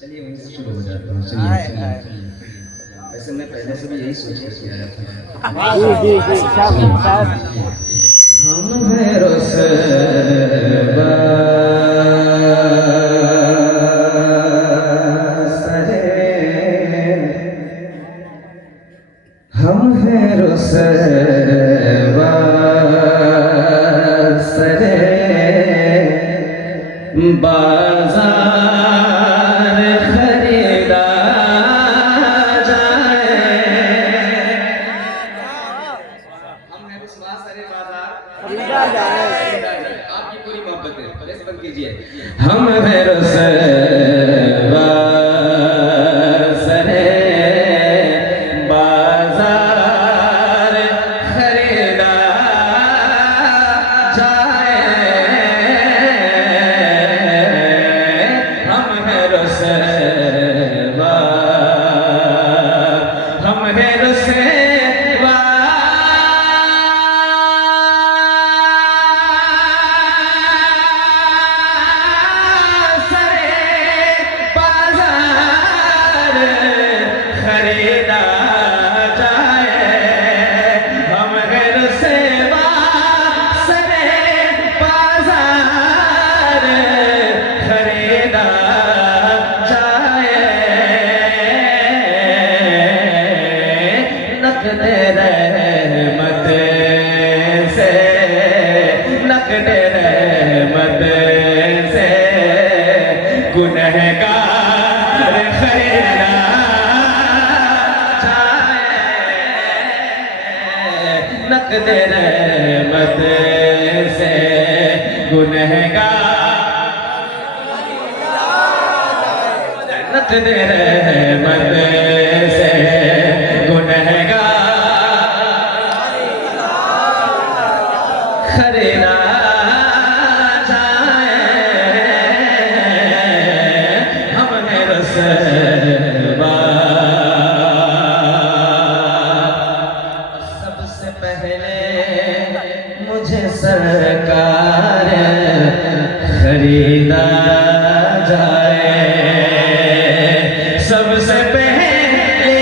चलिए वहीं से शुरू हो जाता हूँ। चलिए वैसे मैं पहले से भी यही सोच कर किया था। हम हैं रुसवा सरे, हम हैं रुसवा सरे, बाजार खरीदा जाए। हम हैं रुसवा सरे, बाजार खरीदा जाए। आपकी पूरी मोहब्बत है, बेस बंद कीजिए। हम हैं रुसवा सरे, बाजार खरीदा जाए। हम हैं रुसवा, हम हैं रुसवा सरे, बाजार खरीदा जाए। हम हैं रुसवा सरे, बाजार खरीदा जाए। नकदे रहमत से, नकदे रहमत से गुनहगार खरीदा जाए। नकदे रहमत से गुनहगार, नकदे रहमत से गुनहगार खरीदा जाए। हम हैं रुसवा, सबसे पहले मुझे सरकार खरीदा जाए। सबसे पहले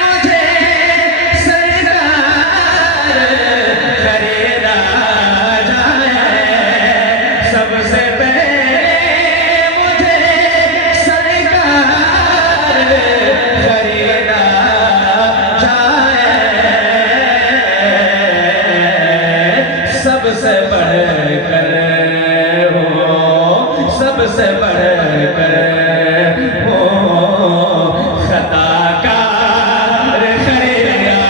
मुझे सरकार खरीदा जाए। सबसे पहले मुझे सरकार खरीदा जाए। सबसे बढ़कर हो, सबसे बढ़कर हो खताकार खरीदा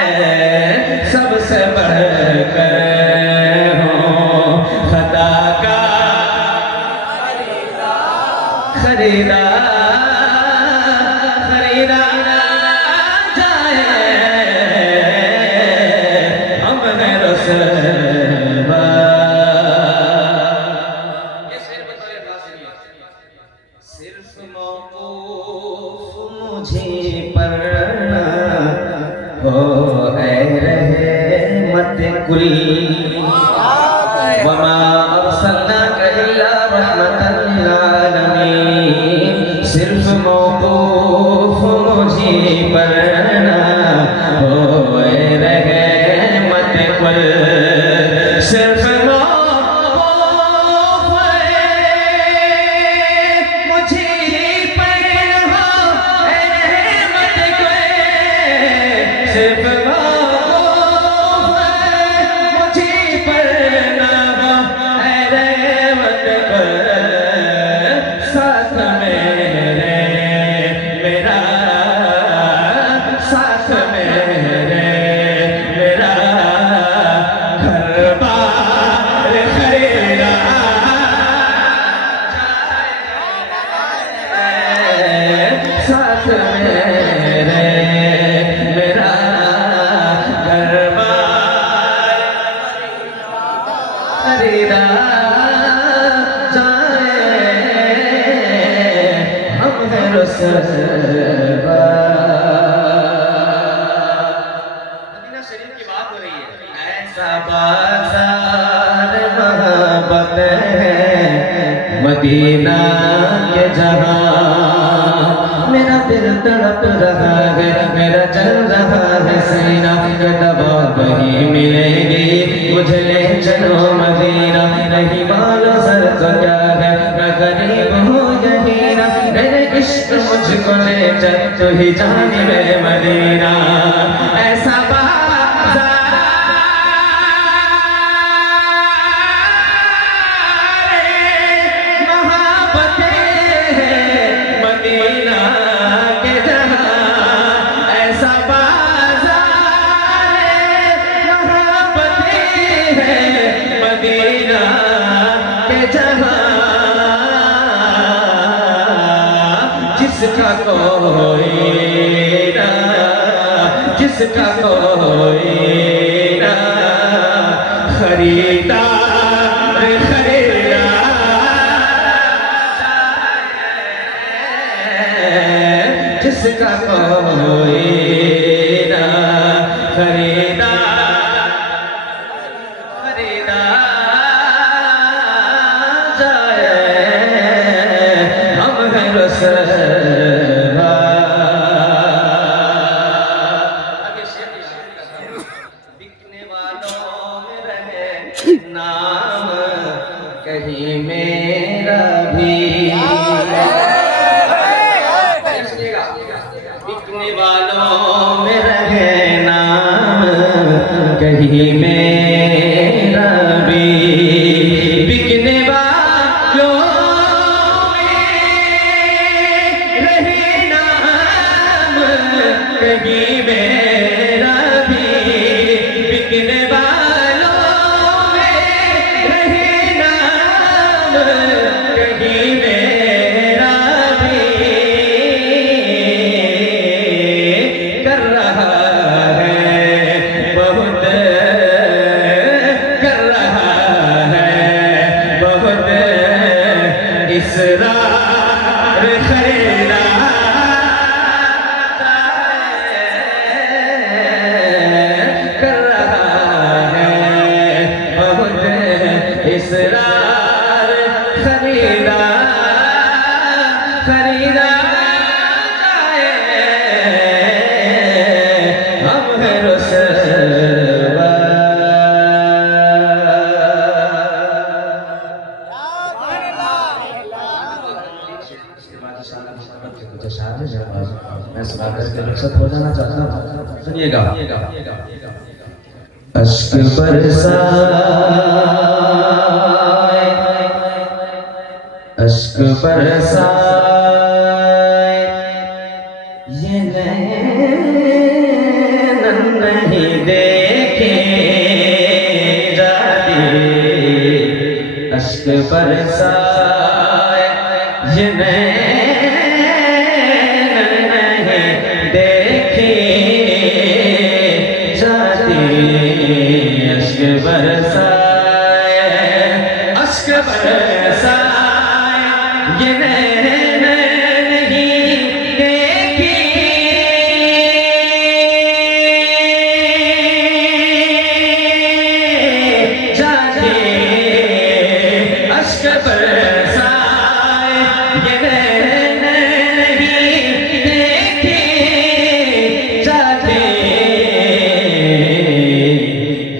जाए। सबसे बढ़कर हो खताकार खरीदा खरीदा जाए। हम हैं रुसवा। ये शेर बताइए नाज़रीन, सिर्फ मौक़ूफ़ मुझे पर हो ऐ रहमत कुल, वमा अरसलनाका इल्ला रहमतन लिल आलमीन। सिर्फ मौक़ूफ़ मुझे पर हो ऐ रहमत कुल, सिर्फ खरीदा जाए। हम हैं रुसवा। के जहां मेरा दिल तड़प रहा है, मेरा चल रहा है सीना, ये दवा वही मिलेगी मुझे ले चलो मदीना। नहीं मालो सर तो क्या है, मैं गरीब हूँ यही ना, मेरे इश्क मुझको ले चल तो ही जाने में मदीना। ऐसा जिसका कोई ना, जिसका कोई ना खरीदार खरीदा, जिसका कोई ना खरीदा खरीदा जाए। हम हैं रसवा, बिकने वालों में रहे नाम कहीं मेरा भी, बिकने वालों में रहे नाम कहीं मेरा भी, बिकने वालों कहीं मेरा भी, बिकने वालों में रहे नाम कहीं मेरा भी। कर रहा है बहुत, कर रहा है बहुत इसरार खरीदा, इसरार खरीदा खरीदा जाए। हम हैं रसवा, मैं सुना करके रुखसत हो जाना चाहता हूँ। सुनिएगा। अश्क बरसाए, अश्क बरसाए, ये नैन नहीं देखे जाते, अश्क बरसाए ये नैन नहीं देखे जाते, अश्क बरसाए, अश्क बरसाए ये नैन नहीं देखे जाते, अश्क बरसाए ये नैन नहीं देखे जाते।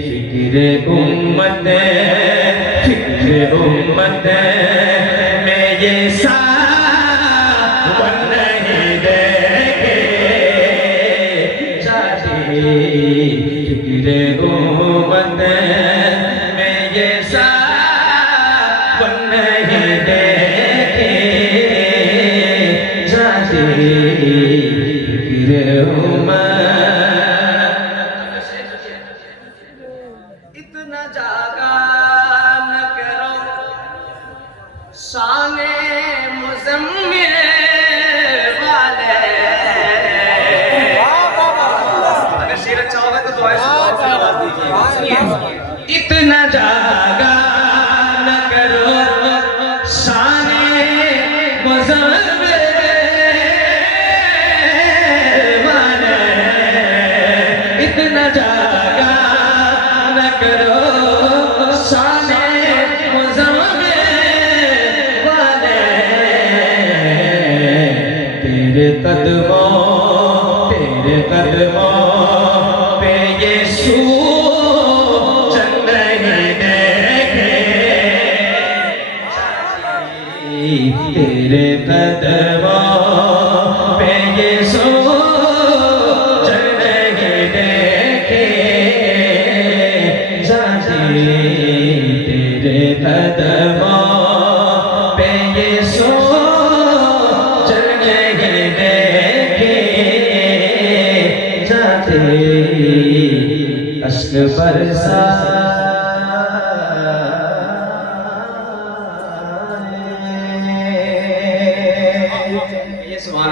फिक्र उम्मत, फिक्र उम्मत में ये सावन नहीं देखे जाते, फिक्र उम्मत में ये सावन नहीं देखे जाते, फिक्र उम्मत। इतना जागा न करो शाने मुज़म्मिल वाले, अगर शेर अच्छा होगा तो दुआ से आवाज दीजिए। इतना जागा न करो शाने मुज़म्मिल वाले, इतना जागा न करो शाने मुज़म्मिल वाले, कदमों पे ये सो चल रहे देखे जाते तेरे कदमों पे ये सो चल रहे देखे जाते अश्क बरसा सुभान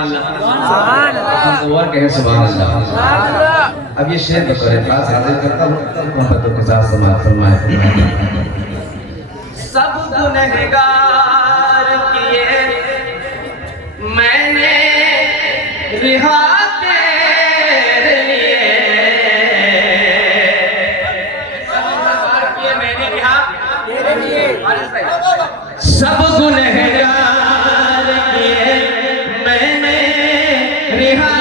अल्लाह। अब ये शेर बतौर खास हाजिर करता हूँ, मोहब्बतों के साथ समाअत फरमाए। सब गुनहगार किए मैंने रिहा तेरे लिए, सब गुनहगार किए मैंने रिहा तेरे लिए, सब गुनहगार किए मैंने रिहा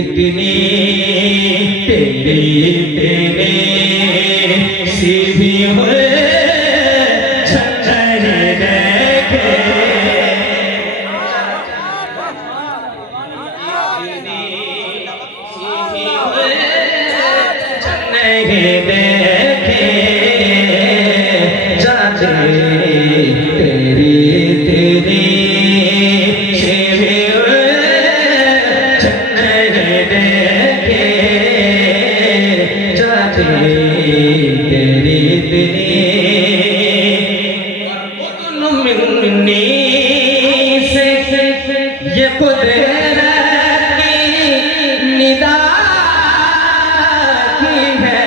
इतनी तेरी सी भी हुए छंछन देखे, इतनी सी भी हुए छंछन देखे जाते तेरी सी भी तेरी इतनी मिन्नी से ये कुदरत की निदा की है,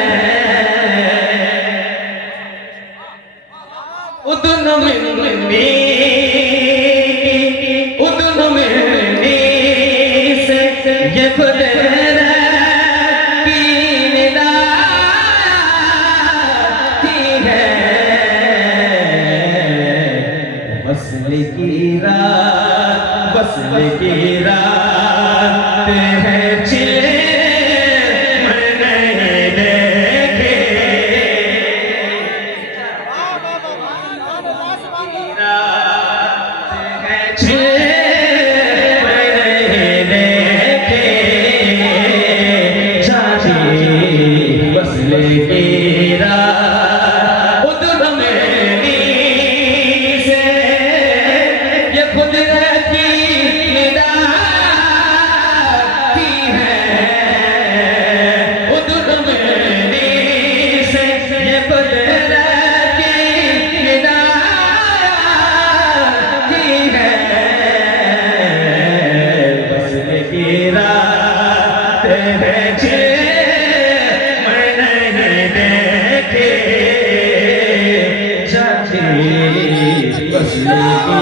उदन मिन्नी से ये कुदरत की निदा वस्ल की रात है चिले मैं नहीं देखे, रात है चिले मैं नहीं देखे जाती वस्ल की रात उधर मेरी से ये कुदरत की निदा की है, उधर मेरी से ये कुदरत की निदा की है, वस्ल की रात है मैं नहीं देखे जाती वस्ल की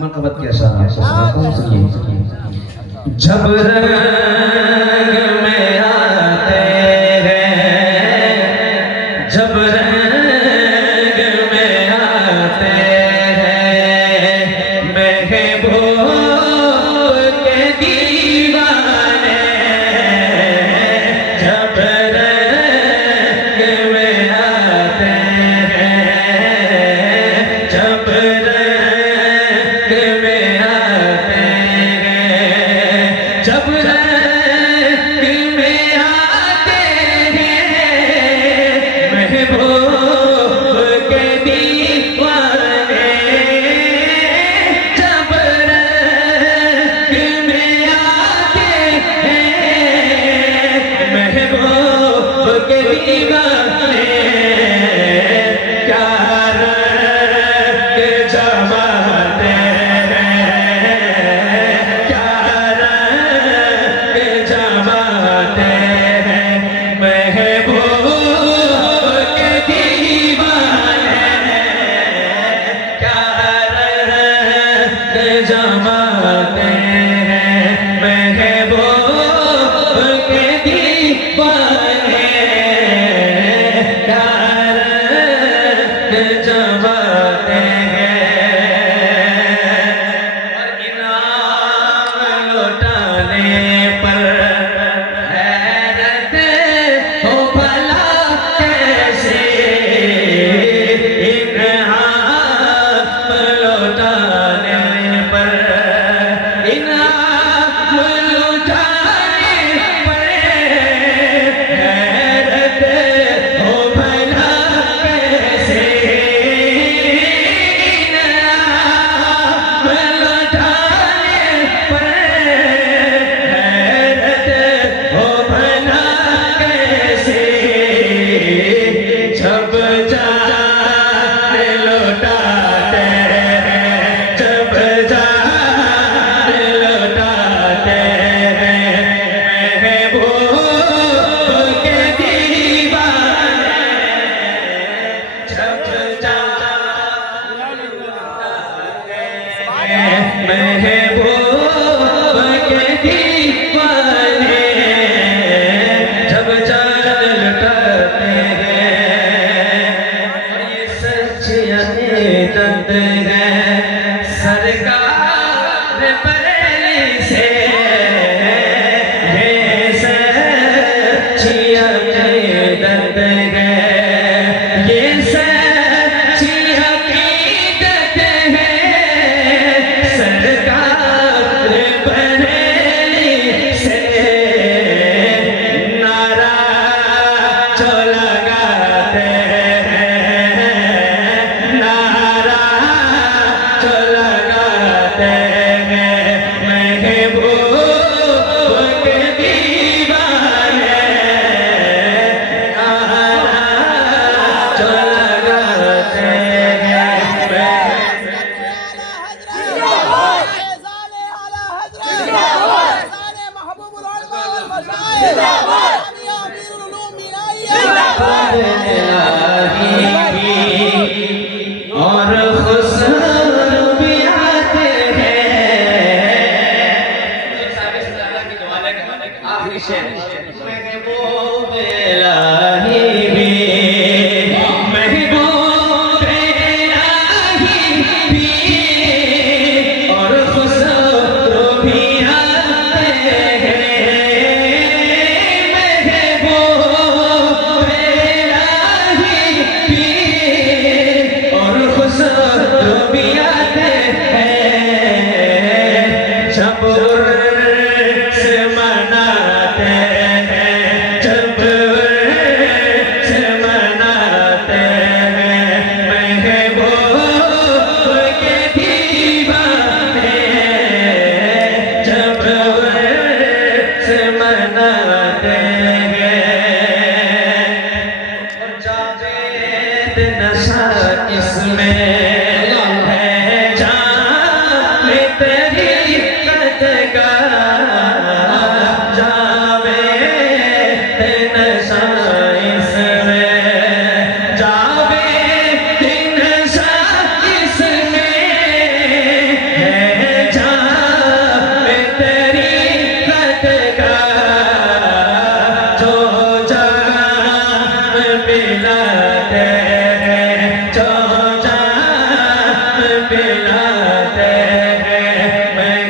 मरकबत के अशार जब रंग में आते हैं, जब रंग में आते हैं महबूब के दीवाने, जब रंग में आते हैं, जब जब नशा इसमें है जाम तेरी कदगा जावे नशा इसमें जावे नशा इसमें है जाम तेरी कदगा जो जाम पिलाते हैं जो जाम पिलाते हैं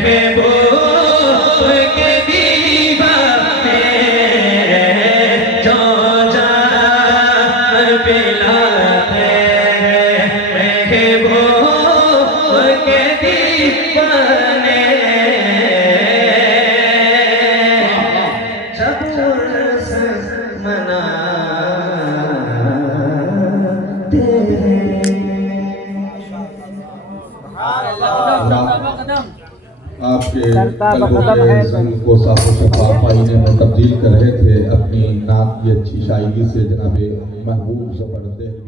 महबूब के दीवाने जो जाम पिलाते हैं महबूब के दीवाने जब उर्स मनाते हैं आपके संग को साफो शफाफाई ने तब्दील कर रहे थे अपनी नात की अच्छी शायरी से जनाब महबूब ज़फर